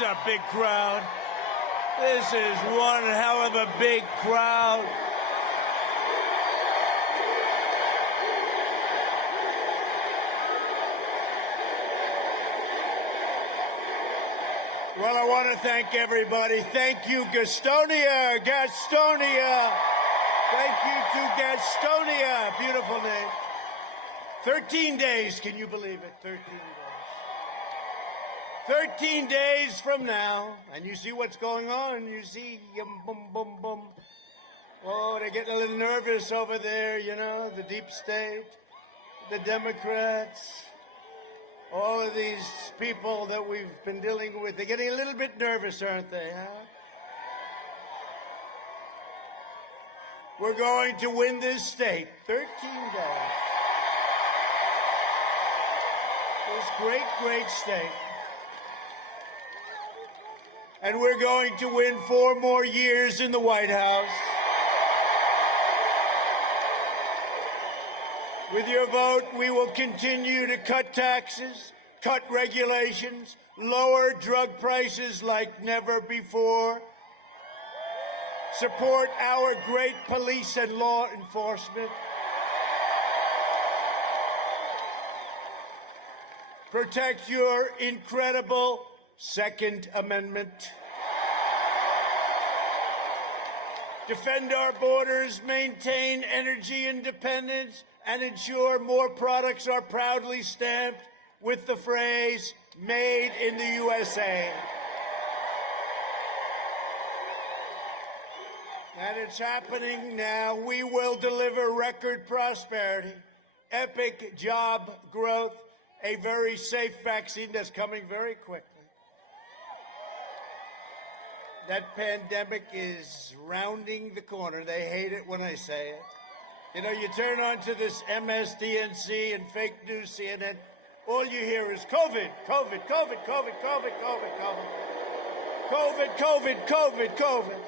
is a big crowd. This is one hell of a big crowd. Well, I want to thank everybody. Thank you, Gastonia, Gastonia. Thank you to Gastonia. Beautiful name. 13 days, can you believe it? 13 days. 13 days from now, and you see what's going on. You see, boom, boom, boom. Oh, they're getting a little nervous over there, you know, the deep state, the Democrats. All of these people that we've been dealing with, they're getting a little bit nervous, aren't they, huh? We're going to win this state. 13 days. This great, great state. And we're going to win 4 more years in the White House. With your vote, we will continue to cut taxes, cut regulations, lower drug prices like never before, support our great police and law enforcement, protect your incredible Second Amendment, defend our borders, maintain energy independence, and ensure more products are proudly stamped with the phrase, made in the USA. And it's happening now. We will deliver record prosperity, epic job growth, a very safe vaccine that's coming very quickly. That pandemic is rounding the corner. They hate it when I say it. You know, you turn on to this MSDNC and fake news CNN, all you hear is COVID, COVID, COVID, COVID, COVID, COVID, COVID, COVID, COVID, COVID, COVID.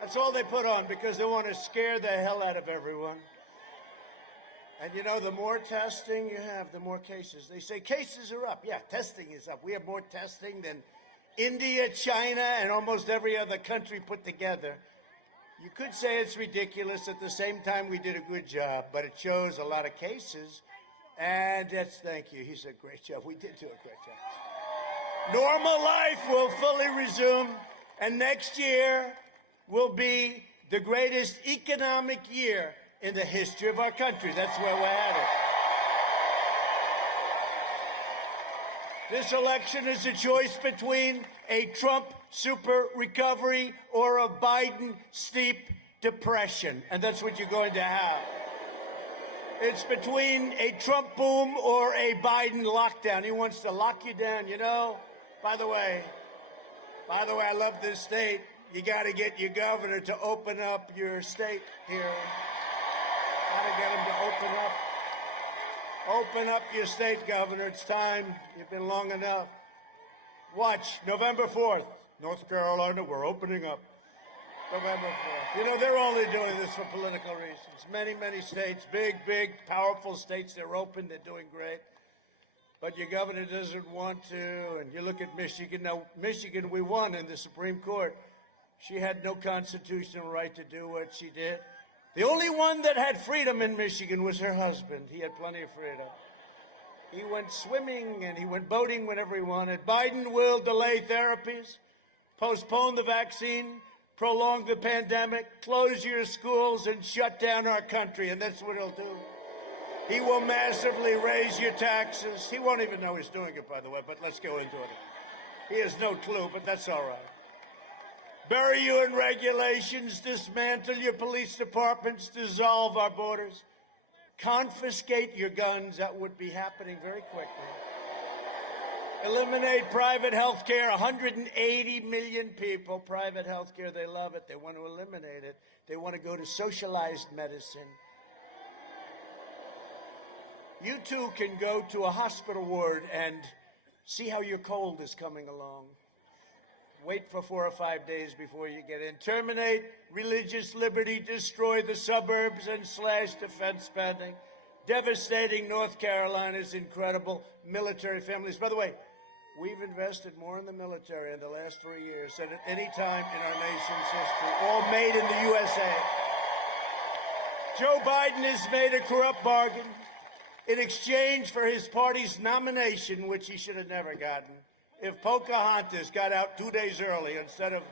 That's all they put on because they want to scare the hell out of everyone. And you know, the more testing you have, the more cases. They say cases are up. Yeah, testing is up. We have more testing than India, China, and almost every other country put together. You could say it's ridiculous. At the same time, we did a good job, but it shows a lot of cases. And that's, thank you. He said, great job. We did do a great job. Normal life will fully resume, and next year will be the greatest economic year in the history of our country. That's where we're headed. This election is a choice between a Trump super recovery or a Biden steep depression, and that's what you're going to have. It's between a Trump boom or a Biden lockdown. He wants to lock you down, you know. By the way, I love this state. You got to get your governor to open up your state here. Got to get him to open up. Open up your state, Governor. It's time. You've been long enough. Watch, November 4th, North Carolina, we're opening up. November 4th. You know, they're only doing this for political reasons. Many, many states, big, powerful states, they're open, they're doing great. But your governor doesn't want to, and you look at Michigan. Now, Michigan, we won in the Supreme Court. She had no constitutional right to do what she did. The only one that had freedom in Michigan was her husband. He had plenty of freedom. He went swimming and he went boating whenever he wanted. Biden will delay therapies, postpone the vaccine, prolong the pandemic, close your schools, and shut down our country, and that's what he'll do. He will massively raise your taxes. He won't even know he's doing it, by the way, but let's go into it. He has no clue, but that's all right. Bury you in regulations, dismantle your police departments, dissolve our borders, confiscate your guns. That would be happening very quickly. Eliminate private health care. 180 million people, private health care, they love it. They want to eliminate it. They want to go to socialized medicine. You too can go to a hospital ward and see how your cold is coming along. Wait for 4 or 5 days before you get in. Terminate religious liberty, destroy the suburbs, and slash defense spending. Devastating North Carolina's incredible military families. By the way, We've invested more in the military in the last 3 years than at any time in our nation's history, all made in the USA. Joe Biden has made a corrupt bargain in exchange for his party's nomination, which he should have never gotten. If Pocahontas got out 2 days early instead of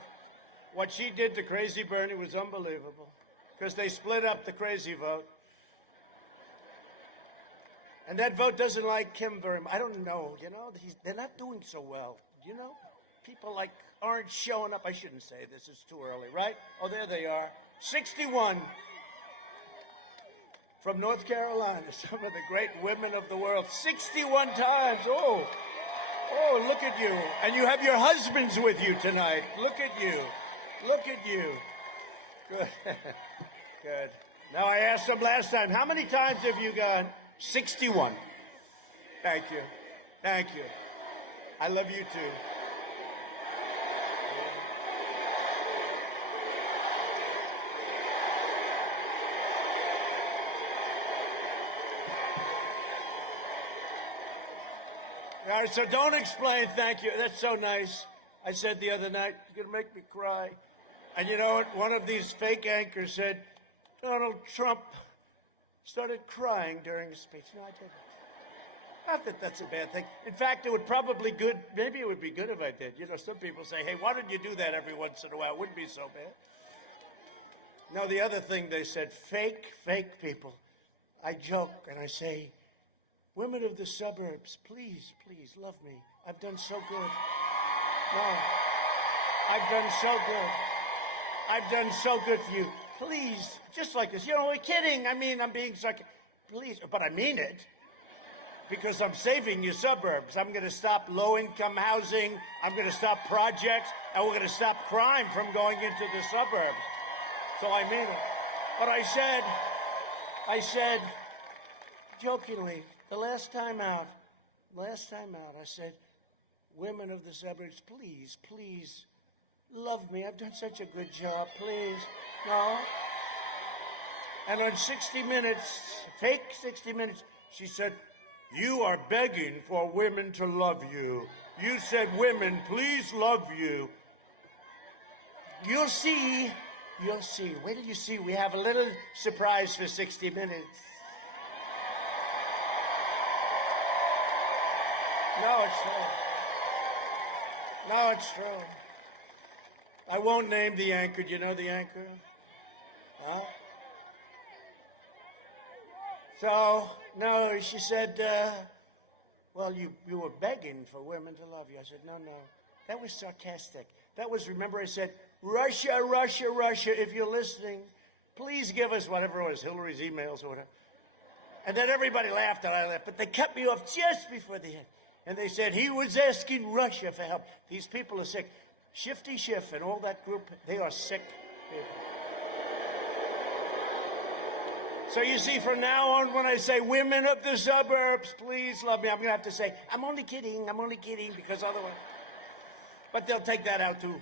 what she did to Crazy Bernie was unbelievable, because they split up the crazy vote. And that vote doesn't like Kim very much. I don't know, they're not doing so well, People aren't showing up. I shouldn't say this, it's too early, right? Oh, there they are. 61 from North Carolina, some of the great women of the world. 61 times, oh, look at you. And you have your husbands with you tonight. Look at you. Good. Good. Now, I asked them last time, how many times have you gone? 61. Thank you. I love you too. All right, so don't explain thank you. That's so nice. I said the other night, you're going to make me cry. And you know what? One of these fake anchors said, Donald Trump started crying during his speech. No, I didn't. Not that that's a bad thing. In fact, it would probably maybe it would be good if I did. Some people say, hey, why don't you do that every once in a while? It wouldn't be so bad. No, the other thing they said, fake people. I joke and I say, women of the suburbs, please, love me. I've done so good. No, I've done so good. I've done so good for you. Please, just like this. We're kidding. I mean, I'm being sarcastic. Please, but I mean it. Because I'm saving your suburbs. I'm going to stop low-income housing. I'm going to stop projects. And we're going to stop crime from going into the suburbs. So I mean it. But I said, jokingly, the last time out, I said, women of the suburbs, please, love me. I've done such a good job. Please. No. And on 60 Minutes, fake 60 Minutes, she said, you are begging for women to love you. You said, women, please love you. You'll see. Wait till you see. We have a little surprise for 60 Minutes. No, it's true. I won't name the anchor. Do you know the anchor? Huh? So, no, she said, well, you were begging for women to love you. I said, no. That was sarcastic. Remember I said, Russia, if you're listening, please give us whatever it was, Hillary's emails or whatever. And then everybody laughed and I laughed, but they cut me off just before the end. And they said, he was asking Russia for help. These people are sick. Shifty Schiff and all that group, they are sick people. So you see, from now on, when I say women of the suburbs, please love me, I'm going to have to say, I'm only kidding, because otherwise. But they'll take that out too.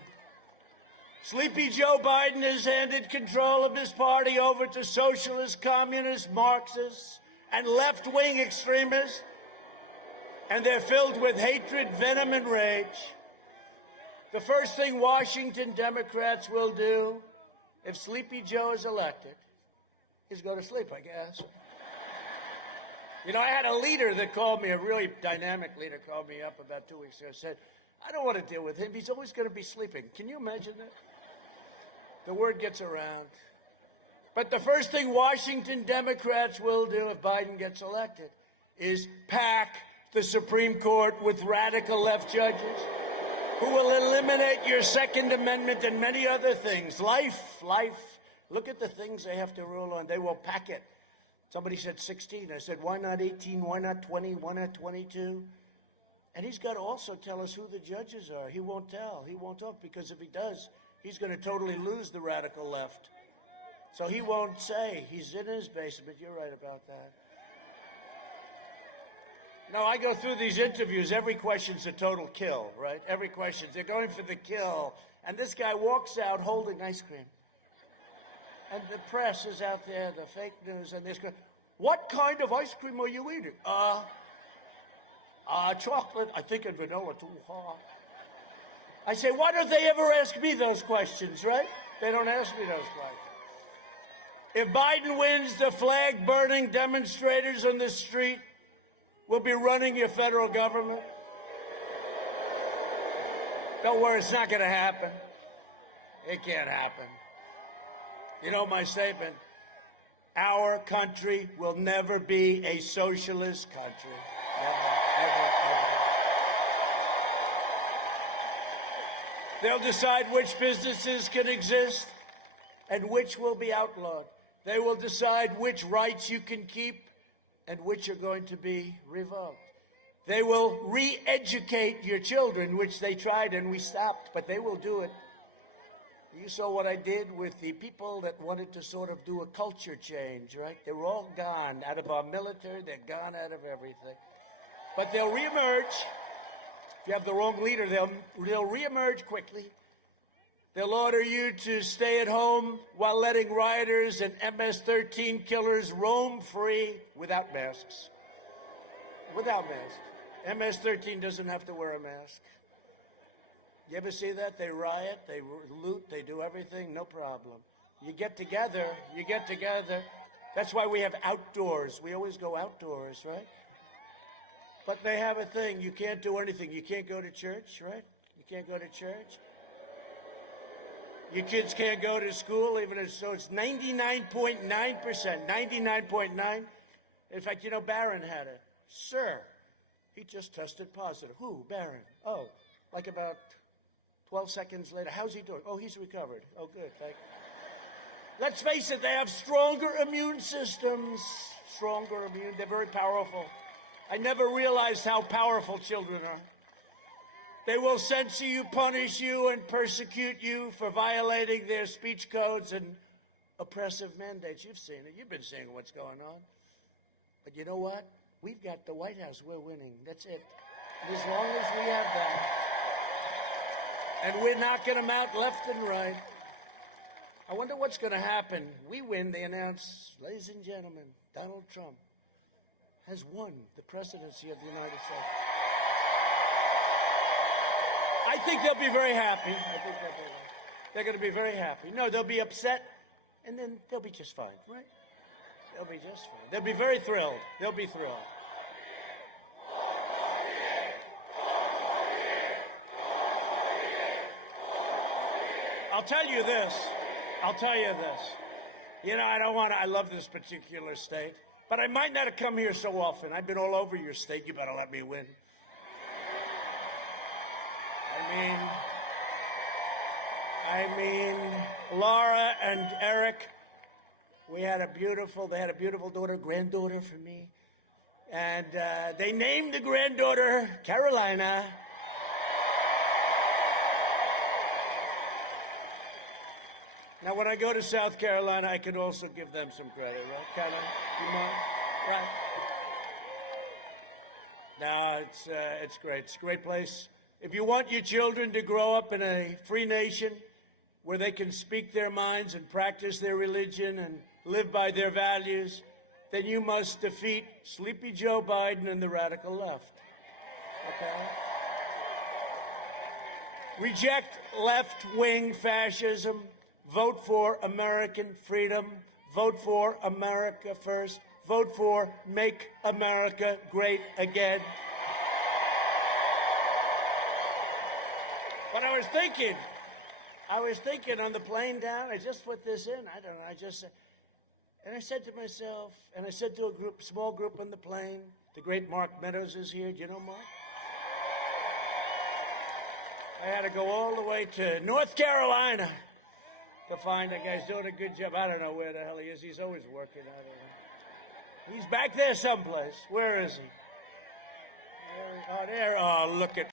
Sleepy Joe Biden has handed control of his party over to socialists, communists, Marxists, and left-wing extremists. And they're filled with hatred, venom, and rage. The first thing Washington Democrats will do if Sleepy Joe is elected is go to sleep, I guess. I had a leader that called me, a really dynamic leader called me up about 2 weeks ago, said, I don't want to deal with him. He's always going to be sleeping. Can you imagine that? The word gets around. But the first thing Washington Democrats will do if Biden gets elected is pack the Supreme Court with radical left judges who will eliminate your Second Amendment and many other things. Life. Look at the things they have to rule on. They will pack it. Somebody said 16. I said, why not 18? Why not 20? Why not 22? And he's got to also tell us who the judges are. He won't tell. He won't talk, because if he does, he's going to totally lose the radical left. So he won't say. He's in his basement. You're right about that. No, I go through these interviews. Every question's a total kill, right? Every question. They're going for the kill. And this guy walks out holding ice cream. And the press is out there, the fake news, and this guy, what kind of ice cream are you eating? Chocolate, I think, and vanilla too hot. I say, why don't they ever ask me those questions, right? They don't ask me those questions. If Biden wins, the flag-burning demonstrators on the street will be running your federal government. Don't worry, it's not going to happen. It can't happen. You know my statement. Our country will never be a socialist country. Never, ever, ever. They'll decide which businesses can exist and which will be outlawed. They will decide which rights you can keep and which are going to be revoked. They will re-educate your children, which they tried and we stopped, but they will do it. You saw what I did with the people that wanted to sort of do a culture change, right? They were all gone out of our military. They're gone out of everything. But they'll reemerge. If you have the wrong leader, they'll reemerge quickly. They'll order you to stay at home while letting rioters and MS-13 killers roam free without masks. Without masks. MS-13 doesn't have to wear a mask. You ever see that? They riot, they loot, they do everything, no problem. You get together. That's why we have outdoors. We always go outdoors, right? But they have a thing. You can't do anything. You can't go to church, right? You can't go to church. Your kids can't go to school, even if so. It's 99.9%. 99.9. In fact, you know, Barron had it. Sir, he just tested positive. Who? Barron. Oh, like about 12 seconds later. How's he doing? Oh, he's recovered. Oh, good. Thank you. Let's face it, they have stronger immune systems. Stronger immune. They're very powerful. I never realized how powerful children are. They will censor you, punish you, and persecute you for violating their speech codes and oppressive mandates. You've seen it. You've been seeing what's going on. But you know what? We've got the White House. We're winning. That's it. And as long as we have that, and we're knocking them out left and right, I wonder what's going to happen. We win, they announce, ladies and gentlemen, Donald Trump has won the presidency of the United States. I think they'll be very happy. They're going to be very happy. No, they'll be upset, and then they'll be just fine, right? They'll be just fine. They'll be very thrilled. They'll be thrilled. I'll tell you this. You know, I love this particular state, but I might not have come here so often. I've been all over your state. You better let me win. I mean, Laura and Eric, they had a beautiful daughter, granddaughter for me. And they named the granddaughter Carolina. Now, when I go to South Carolina, I can also give them some credit, right? Can I? You mind? Right? No, it's great. It's a great place. If you want your children to grow up in a free nation where they can speak their minds and practice their religion and live by their values, then you must defeat Sleepy Joe Biden and the radical left. Okay? Reject left-wing fascism. Vote for American freedom. Vote for America first. Vote for Make America Great Again. But I was thinking on the plane down, I just put this in, I don't know, and I said to myself, and I said to a small group on the plane, the great Mark Meadows is here. Do you know Mark? I had to go all the way to North Carolina to find a guy. He's doing a good job. I don't know where the hell he is. He's always working. I don't know. He's back there someplace. Where is he? Oh, there. Oh, look at